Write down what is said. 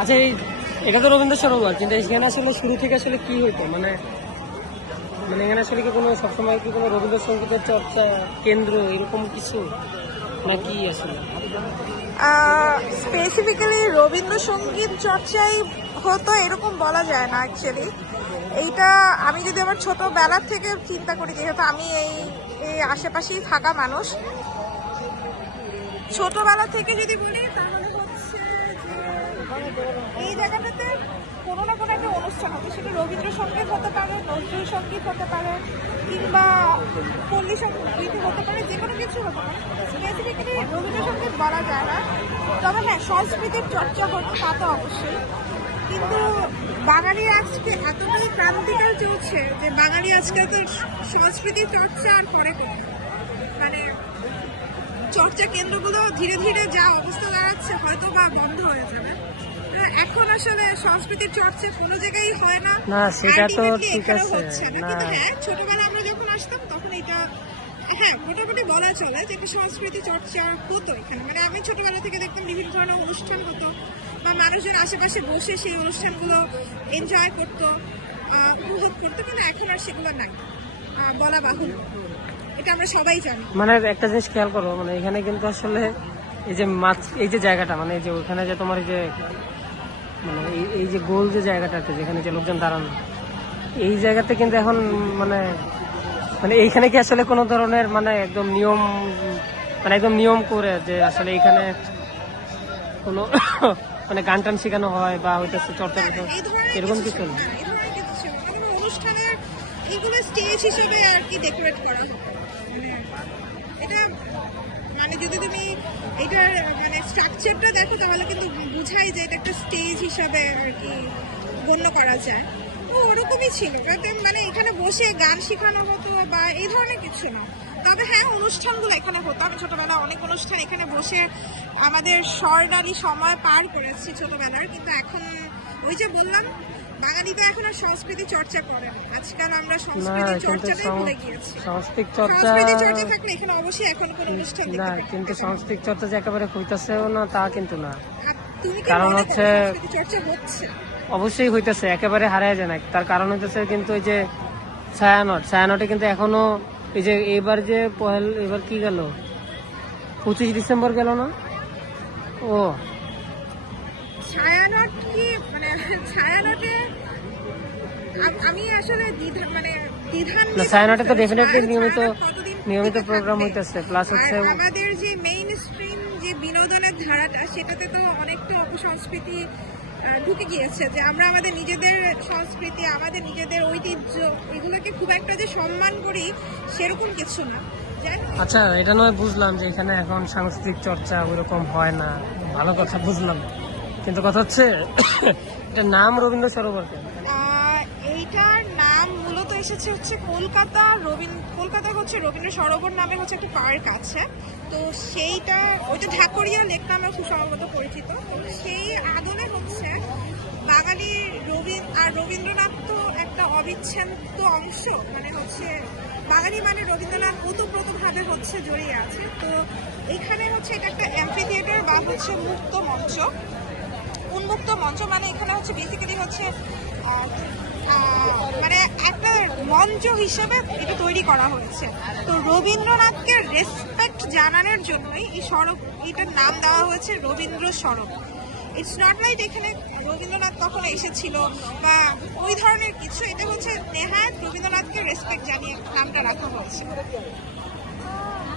আচ্ছা, এটা তো রবীন্দ্র সরোবর, কিন্তু এখানে আসলে শুরু থেকে আসলে কি হইতো, মানে মানে এখানে আসলে কি কোনো সবসময় কি কোনো রবীন্দ্রসঙ্গীতের চর্চা কেন্দ্র এরকম কিছু নাকি আসলে? স্পেসিফিক্যালি রবীন্দ্রসঙ্গীত চর্চাই হতো এরকম বলা যায় না অ্যাকচুয়ালি। এইটা আমি যদি আমার ছোটবেলা থেকে চিন্তা করি, যেহেতু আমি এই আশেপাশেই থাকা মানুষ, ছোটবেলা থেকে যদি বলি তাহলে হচ্ছে যে এই জায়গাটাতে কোনো না কোনো একটা অনুষ্ঠান হতো। সেটা রবীন্দ্রসঙ্গীত হতে পারে, নজরুল সঙ্গীত হতে পারে, কিংবা পল্লী সঙ্গীত হতে পারে, যে কোনো কিছু হতে পারে। স্পেসিফিক্যালি রবীন্দ্রসঙ্গীত বলা যায় না। তবে হ্যাঁ, সংস্কৃতির চর্চা হতো, তা তো অবশ্যই। কিন্তু বাঙালি আজকে এতটাই ক্রান্তিকাল চলছে যে বাঙালি আজকে তো সংস্কৃতির চর্চা আর করে কোথায়। মানে চর্চা কেন্দ্রগুলো ধীরে ধীরে যা অবস্থা দাঁড়াচ্ছে হয়তো বা বন্ধ হয়ে যাবে। এখন আসলে সংস্কৃতির চর্চা কোনো জায়গায় হয় না, না সেটা তো ঠিক আছে হচ্ছে না। কিন্তু হ্যাঁ, ছোটবেলা আমরা যখন আসতাম তখন এটা হ্যাঁ মোটামুটি বলা চলে যে একটা সংস্কৃতি চর্চা হতো এখানে। মানে আমি ছোটবেলা থেকে দেখতাম বিভিন্ন ধরনের অনুষ্ঠান হতো, বা মানুষজন আশেপাশে বসে সেই অনুষ্ঠানগুলো এনজয় করতো, উপভোগ করতো। কিন্তু এখন আর সেগুলো নাই, বলা বাহুল্য। এটা আমরা সবাই জানি। মানে একটা জিনিস খেয়াল করো, মানে এখানে কিন্তু আসলে এই যে মাছ, এই যে জায়গাটা, মানে এই যে ওখানে যে তোমার এই যে মানে এই যে গোল যে জায়গাটা আছে যেখানে যে লোকজন দাঁড়ানো, এই জায়গাতে কিন্তু এখন মানে মানে এইখানে কি আসলে কোনো ধরনের মানে একদম নিয়ম, মানে একদম নিয়ম করে যে আসলে এখানে কোনো মানে গান টান শেখানো হয় বা হইতেছে চর্চা এরকম কিছু না? অনুষ্ঠানের এইগুলো স্টেজ হিসেবে আর কি ডেকোরেট করা হয়। এটা মানে যদি তুমি এটার মানে স্ট্রাকচারটা দেখো তাহলে কিন্তু বুঝাই যে এটা একটা স্টেজ হিসাবে আর কি গণ্য করা যায়। তো ওরকমই ছিল, মানে এখানে বসে গান শেখানো হতো বা এই ধরনের কিছু না। তবে হ্যাঁ, অনুষ্ঠানগুলো এখানে হতো। আমি ছোটবেলা অনেক অনুষ্ঠান এখানে বসে আমাদের স্বর্ণালী সময় পার করেছি ছোটবেলার। কিন্তু এখন ওই যে বললাম, বাঙালিরা এখন আর সংস্কৃতি চর্চা করে না। আজকাল আমরা সংস্কৃতি চর্চাটাই ভুলে গিয়েছি। সংস্কৃতি চর্চা থাকলে এখানে অবশ্যই এখন কোনো অনুষ্ঠান না, দেখতে কিন্তু সংস্কৃতি চর্চা যে একেবারে হইতেছেও না তা কিন্তু না। তুমি কি কারণ মনে করো হচ্ছে সংস্কৃতি চর্চা হচ্ছে? অবশ্যই হইতেছে, একেবারে হারায় যায় না। তার কারণ হইতেছে কিন্তু ওই যে ছায়ানটে কিন্তু এখনো এই যে এবার যে এবার কি গেল 25 ডিসেম্বর গেল না? ও ছায়ানট কি মানে ছায়ানটে আমি আসলে দ্বিধান না, ছায়ানটে তো ডেফিনেটলি নিয়মিত প্রোগ্রাম হইতেছে। প্লাস হচ্ছে আমাদের যে মেইন স্ট্রিম যে বিনোদনের ধারাটা, সেটাতে তো অনেকটা অপসংস্কৃতি ঢুকে গিয়েছে। যে আমরা আমাদের নিজেদের সংস্কৃতি, আমাদের নিজেদের ঐতিহ্য, এগুলোকে খুব একটা যে সম্মান করি সেরকম কিছু না। আচ্ছা, এটা নয় বুঝলাম যে এখানে এখন সাংস্কৃতিক চর্চা ওইরকম হয় না, ভালো কথা বুঝলাম। কিন্তু কথা হচ্ছে এটার নাম রবীন্দ্র সরোবর কেন? এইটার নাম মূলত এসেছে হচ্ছে কলকাতায় হচ্ছে রবীন্দ্র সরোবর নামে হচ্ছে একটা পার্ক আছে। তো ওইটা ঢাকুরিয়া লেক নামে খুব সম্ভবত পরিচিত। সেই আদলে হচ্ছে বাঙালি রবীন্দ্রনাথ তো একটা অবিচ্ছেদ্য অংশ। মানে হচ্ছে বাঙালি মানে রবীন্দ্রনাথ ওতপ্রোতভাবে হচ্ছে জড়িয়ে আছে। তো এখানে হচ্ছে এটা একটা অ্যাম্ফি থিয়েটার বা হচ্ছে উন্মুক্ত মঞ্চ। মানে এখানে হচ্ছে বেসিক্যালি হচ্ছে মানে একটা মঞ্চ হিসেবে এটা তৈরি করা হয়েছে। তো রবীন্দ্রনাথকে রেসপেক্ট জানানোর জন্যই এটার নাম দেওয়া হয়েছে Rabindra Sarobar. It's not like এখানে রবীন্দ্রনাথ তখন এসেছিল বা ওই ধরনের কিছু। এটা হচ্ছে নেহাত রবীন্দ্রনাথকে রেসপেক্ট জানিয়ে নামটা রাখা হয়েছে।